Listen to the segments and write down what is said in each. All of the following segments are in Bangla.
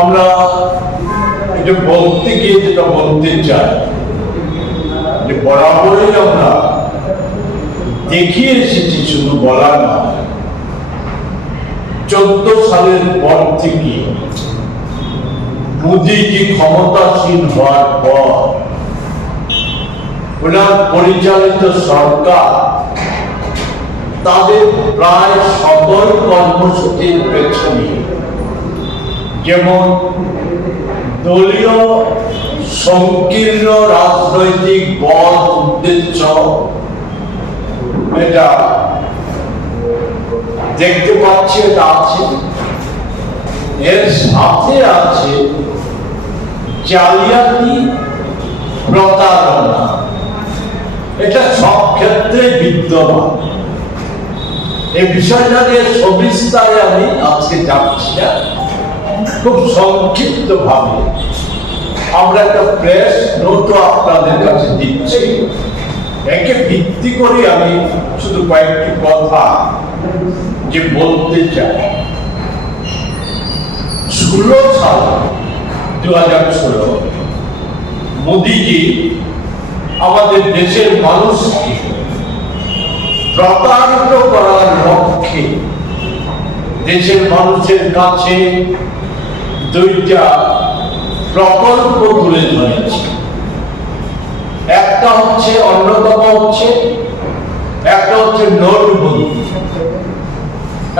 আমরা এটা বলতে গিয়ে যেটা বলতে চাই, যে বরাবরই আমরা দেখিয়ে এসেছি শুধু বলা না চোদ্দ সালের পর থেকে মোদীজি ক্ষমতাসীন হওয়ার পর ওনার পরিচালিত সরকার, তাদের প্রায় সকল কর্মসূচির পেছনে যেমন দলীয় সংকীর্ণ রাজনৈতিক বল উদ্দেশ্য, এটা দেখতে পাচ্ছি এটা আছে এর সাথে আছে জালিয়াতি প্রতারণা। এটা সব ক্ষেত্রে বিদ্যমান। এই বিষয়টা নিয়ে সবিস্তারে আমি আজকে যাচ্ছি না। খুব সংক্ষিপ্ত ভাবে আমরা একটা প্রেস নোটও আপনাদের কাছে দিচ্ছি। একে ভিত্তি করে আমি শুধু কয়েকটি কথা যে বলতে চাই। ষোলো সাল দু হাজার ষোলো মোদিজি আমাদের দেশের মানুষকে প্রতারিত করার লক্ষ্যে দেশের মানুষের কাছে দুইটা প্রকল্প তুলে ধরেছে একটা হচ্ছে, অন্যতম হচ্ছে, একটা হচ্ছে নোটবন্দি।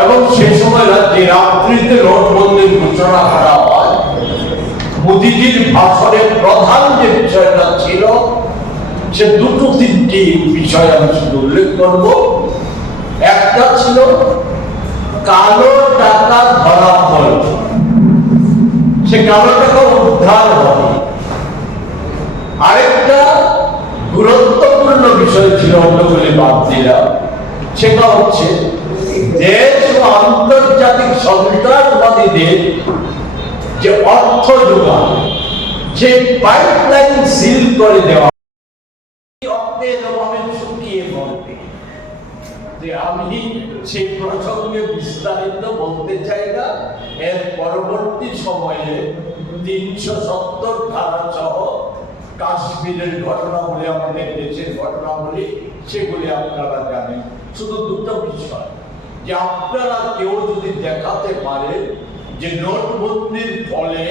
এবং সে সময় যে রাত্রিতে নোটবন্দির ঘোষণা করা হয়। মোদিজির ভাষণের প্রধান যে বিষয়টা ছিল, সে দুটো তিনটি বিষয় আমি শুধু উল্লেখ করব। একটা ছিল, কালো টাকা ধরা পড়ে সে কালো টাকা উদ্ধার হবে আরেকটা গুরুত্বপূর্ণ বিষয় ছিল অন্যগুলি বাদ দিলাম। সেটা হচ্ছে, দেশ ও আন্তর্জাতিক সন্ত্রাসবাদীদের যে অর্থ যোগান, যে পাইপলাইন সিল করে দেওয়া আমি সেই প্রসঙ্গে বিস্তারিত বলতে চাই না, এর পরবর্তী সময়ে তিনশো সত্তর ধারা সহ কাশ্মীরের ঘটনাবলী আমাদের দেশের ঘটনাবলী সেগুলি আপনারা জানেন। শুধু দুটো বিষয়, যে আপনারা কেউ যদি দেখাতে পারে যে নোটবন্দির ফলে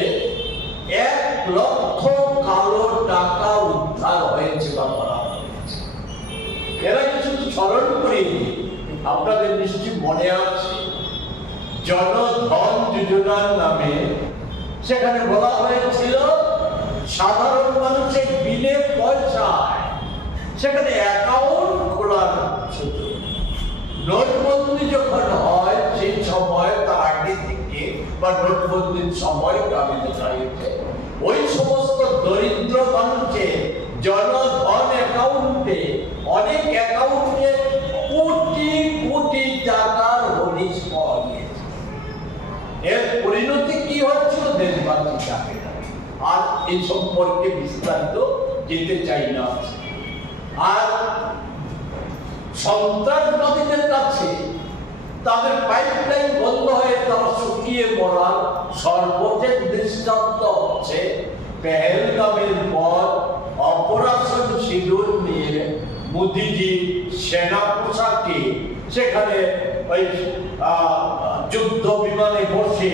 এক লক্ষ কালো টাকা উদ্ধার হয়েছে বা করা হয়েছে। এর শুধু স্মরণ করি আপনাদের নিশ্চয়ই মনে আছে, জনধন যোজনার নামে সেখানে বলা হয়েছিল সাধারণ মানুষের বিনে পয়সায় সেখানে অ্যাকাউন্ট খোলার নোটবন্দি যখন হয়, সেই সময় তার আগে থেকে বা নোটবন্দির সময় কামিতে চাইছে। ওই সমস্ত দরিদ্র মানুষের জনধন অ্যাকাউন্টে অনেক অ্যাকাউন্টে এই সম্পর্কে বিস্তারিত যেতে চাই না। আর সন্ত্রাসবাদীদের কাছে তাদের পাইপলাইন বন্ধ হয়ে তারা শুকিয়ে পড়ার সর্বশেষ দৃষ্টান্ত হচ্ছে পেহেলগামের পর অপারেশন সিঁদুর নিয়ে মোদিজি সেনা পোশাকে সেখানে ওই যুদ্ধ বিমানে বসে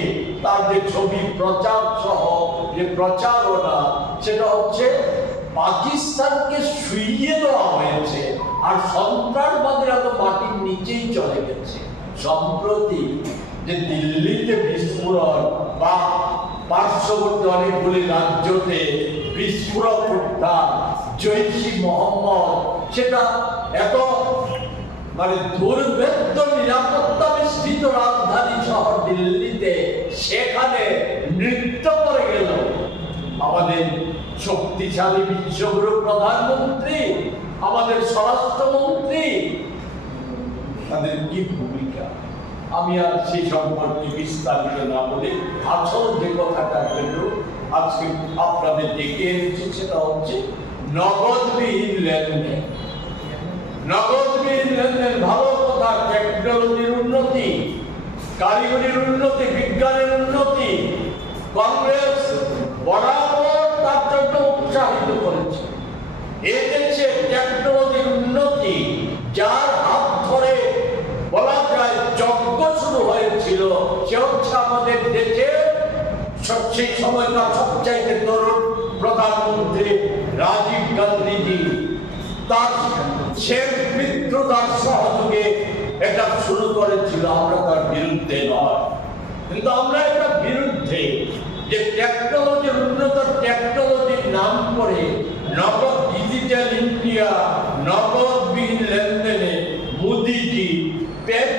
যে ছবি প্রচার সহ যে প্রচারণা, সেটা হচ্ছে পাকিস্তানকে শুইয়ে দেওয়া হয়েছে আর সন্ত্রাসবাদীরা তো মাটির নিচেই চলে গেছে। সম্প্রতি যে দিল্লিতে বিস্ফোরণ বা পার্শ্ববর্তী অনেকগুলি রাজ্যতে বিস্ফোরক উত্থান জৈশি মোহাম্মদ, সেটা এত মানে দুর্ভেদ্য নিরাপত্তা বিস্তৃত রাজধানী শহর দিল্লিতে, সেখানে নৃত্য করে গেল আমাদের শক্তিশালী বিশ্বগুরু প্রধানমন্ত্রী, আমাদের স্বরাষ্ট্রমন্ত্রী। তাদের কি ভূমিকা? আমি আর সেই সম্পর্কে বিস্তারিত না বলে আসল যে কথাটার জন্য আজকে আপনাদের ডেকে এনেছি, সেটা হচ্ছে নগদবিহীন লেনদেন। নগদবিহীন লেনদেন ভালো কথা টেকনোলজির উন্নতি, কারিগরির উন্নতি, বিজ্ঞানের উন্নতি কংগ্রেস বরাবর তার জন্য উৎসাহিত করেছে এদেশে টেকনোলজির উন্নতি যার হাত ধরে বলা যায় যজ্ঞ শুরু হয়েছিল আমরা তার বিরুদ্ধে যে টেকনোলজির উন্নত টেকনোলজির নাম করে নগদ ডিজিটাল ইন্ডিয়া নগদবিহীন লেনদেনে মোদিজি পেট